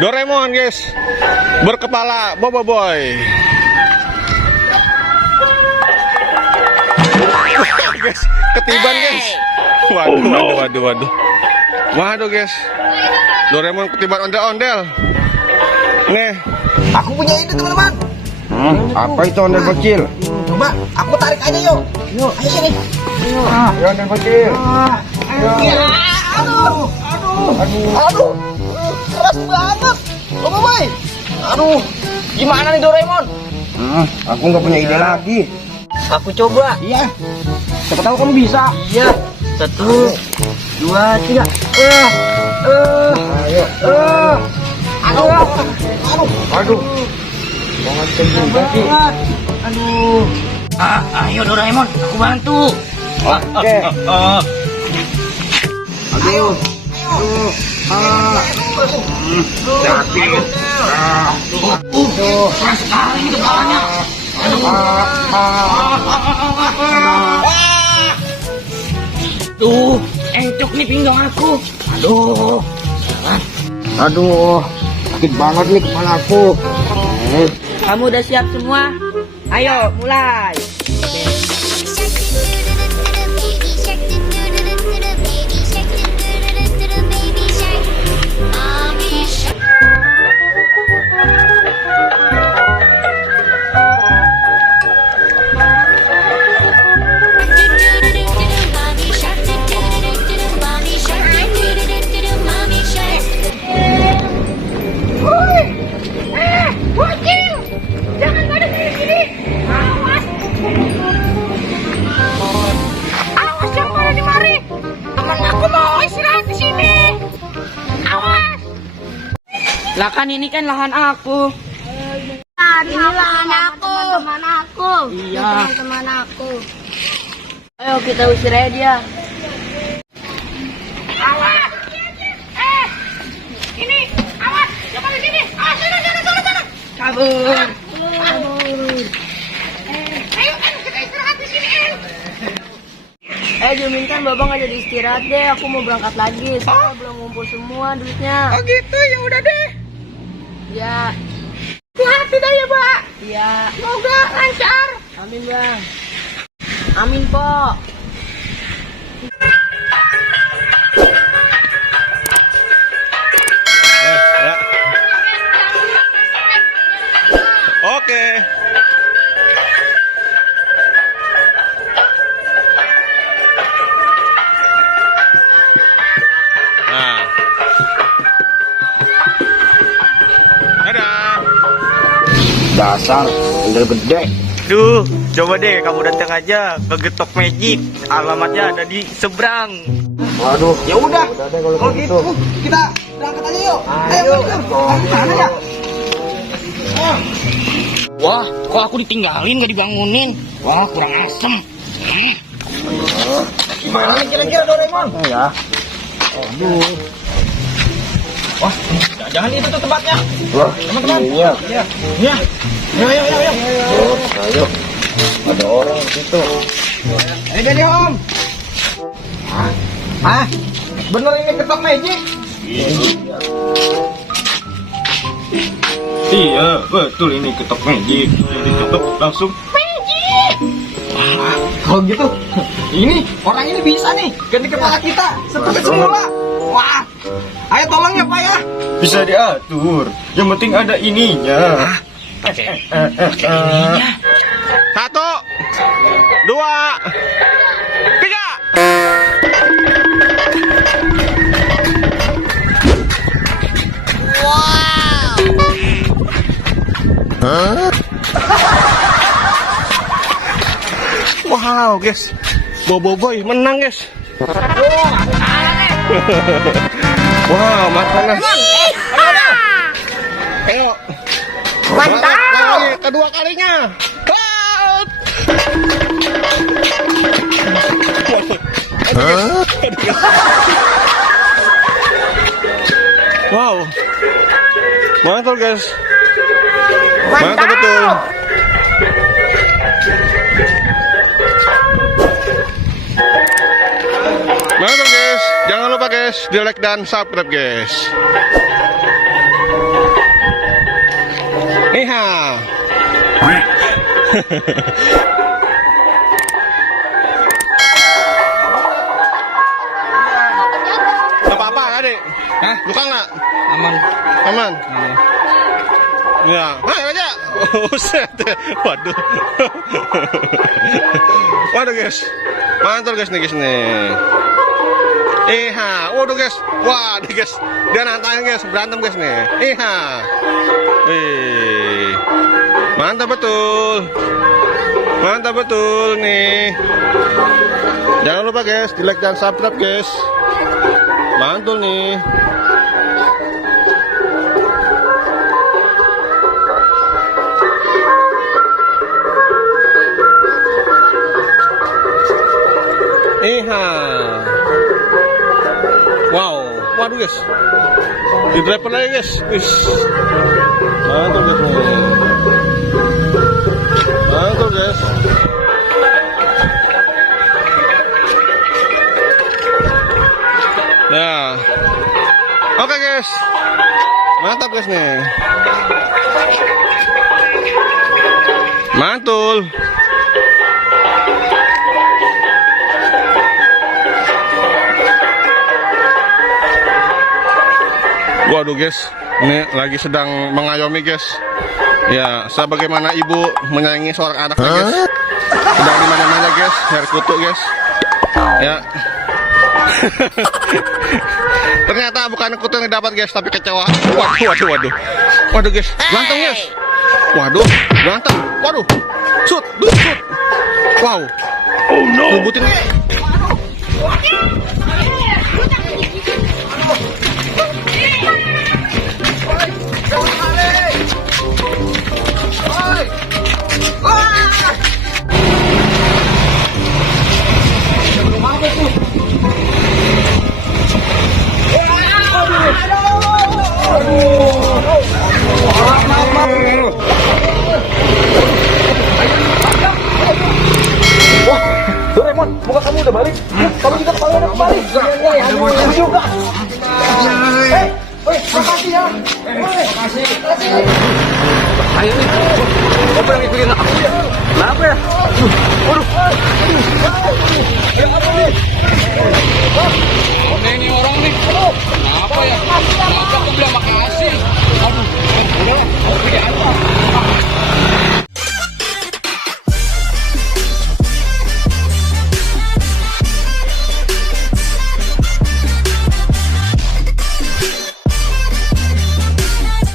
Doraemon guys, berkepala Bobo Boy. Guys, ketiban guys. Waduh guys. Doraemon ketiban ondel-ondel. Nih, Aku punya ide teman-teman. Apa itu ondel bocil? Coba aku tarik aja yuk. Yuk, ayo sini. Ya ondel bocil. Aduh. Keras banget. Bobo Boy. Aduh. Gimana nih Doraemon? Aku nggak punya ide lagi. Aku coba. Iya. Siapa tahu kamu bisa. Iya. 1, 2, 3. Ayo. Aduh. Jangan juga sih. Aduh. Ayo Doraemon, aku bantu. Oke. Ayo. Keras sekali nih kepalanya. Tuh, encok nih pinggang aku. Aduh, sakit banget nih kepala aku. Kamu udah siap semua? Ayo, mulai. Lah kan ini kan lahan aku. Ini lahan aku. Teman aku. Iya. Teman aku. Ayo kita usir aja dia. Awas. Ini awas. Jangan di sini. Sana. Kabur. Ayo kita istirahat di sini. Jumin kan Babang nggak jadi istirahat deh. Aku mau berangkat lagi. Soalnya belum ngumpul semua duitnya. Oh gitu, ya udah deh. Ya. Hati-hati dah ya, Mbak. Iya. Semoga lancar. Amin bang. Amin po. ya. Oke. Nah. Dadah. Dasar ondel gede. Duh, coba deh kamu datang aja ke Getok Magic. Alamatnya ada di seberang. Waduh. Ya udah. Udah deh kalau gitu. Kita berangkat aja yuk. Ayo. Sana ya. Wah, kok aku ditinggalin gak dibangunin? Wah, kurang asem. Gimana nih kira-kira Doraemon? Ya. Wah, jangan itu tuh tempatnya. Wah, Teman-teman. iya. Ya. Ayo. Ayo. Ada orang di situ. Ayo jadi Om. Hah? Bener ini Getok Magic? Iya, betul ini Getok Magic. Jadi tutup langsung. Kalau gitu, ini orang ini bisa nih ganti kepala kita seperti semula. Wah, ayo tolong ya Pak ya. Bisa diatur. Yang penting ada ininya. Ininya. 1, 2, 3. Wow, guys. Bobo Boy menang, guys. Wow, panas. Ayo. Mantap. Lagi, kedua kalinya. Wow. Mantap, guys. Mantap betul. Mantap guys, jangan lupa guys di like dan subscribe guys. Gak apa-apa adik? Hah? Luka nggak? Aman. Aman? Ya, ayo aja. Buset. Waduh. Waduh guys. Mantul guys nih guys nih. Waduh guys. Wah, nih guys. Dia nantangin guys, berantem guys nih. Wih. Mantap betul. Mantap betul nih. Jangan lupa guys, di like dan subscribe guys. Mantul nih. Wow, waduh guys, di driver lagi guys, wis, mantul guys nih, mantul guys. Nah, oke guys, mantap guys nih, mantul. Waduh guys, ini lagi sedang mengayomi guys. Ya, sebagaimana ibu menyayangi seorang anaknya guys. Sedang dimana-mana guys, air kutu guys. Ya. Ternyata bukan kutu yang didapat guys, tapi kecewa. Waduh. Waduh guys, berantem guys. Waduh, berantem. Waduh, shoot. Wow. Oh no. Ributin. Doraemon, muka kamu udah balik. Kamu juga kepalanya udah kembali. Iya, aku juga. Makasih ya. Makasih. Ayo nih. Apa yang ikutin aku ya? Kenapa ya? Waduh. Ini orang nih. Kenapa ya? Kenapa aku bilang makasih?